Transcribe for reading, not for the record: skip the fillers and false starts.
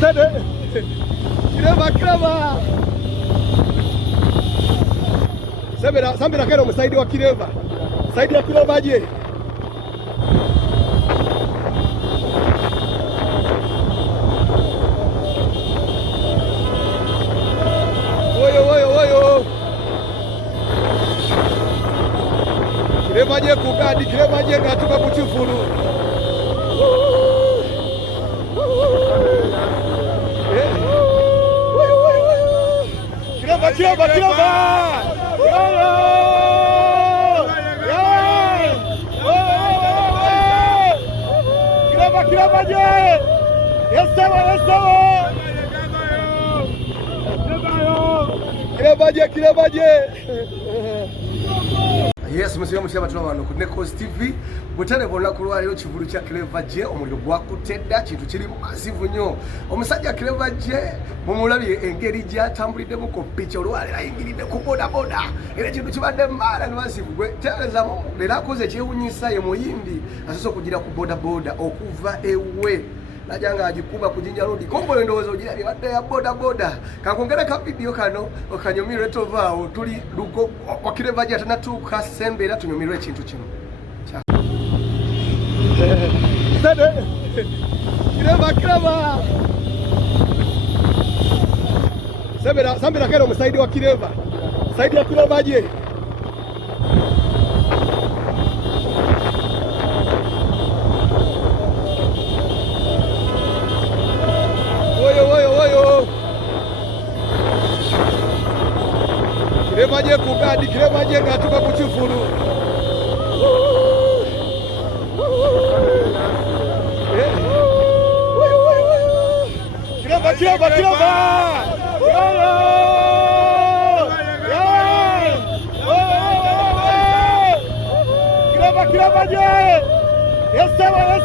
Sade. Kireva. Sambira kero msaidi wa Kireva. Saidi ya Kireva je. Oyo. Kireva je kugadi, Kireva je ngatuka ku Kivulu. Kireva. Kireva je. Kireva je. Yes, musiyo mutyaba tuna wano ku NEKOZ TV. Butale bonna kulwaliro Kivulu kye Mubitibwa omuliro gwakutedda kintu kiri masivu nnyo. Omusajja Mubitibwa mumulabye engeri gy'atambuliddemu ku ppicha olwaliro ayingiridde ku Boda Boda. Era kintu kibadde mmaala ne masivu gwe terezamu era akoze ekyewunyisa ye muyimbi asoose okugira ku Boda Boda okuva ewe. Najanga ajikuba kujinja rodi kombo ndowooza ogirabye badde ya Boda Boda kankongera ka video kano okanyumirwe tovaawo tuli lugo kwa Kireva je atanatuuka sembe era tunyumirwe ekintu kino Sade. Kireva. Sambira kero msaidi wa Kireva. Saidi ya Kireva je. Oyo. Kireva je kugadi, Kireva je ngatuka ku Kivulu. Kireva. Kireva je. Yes.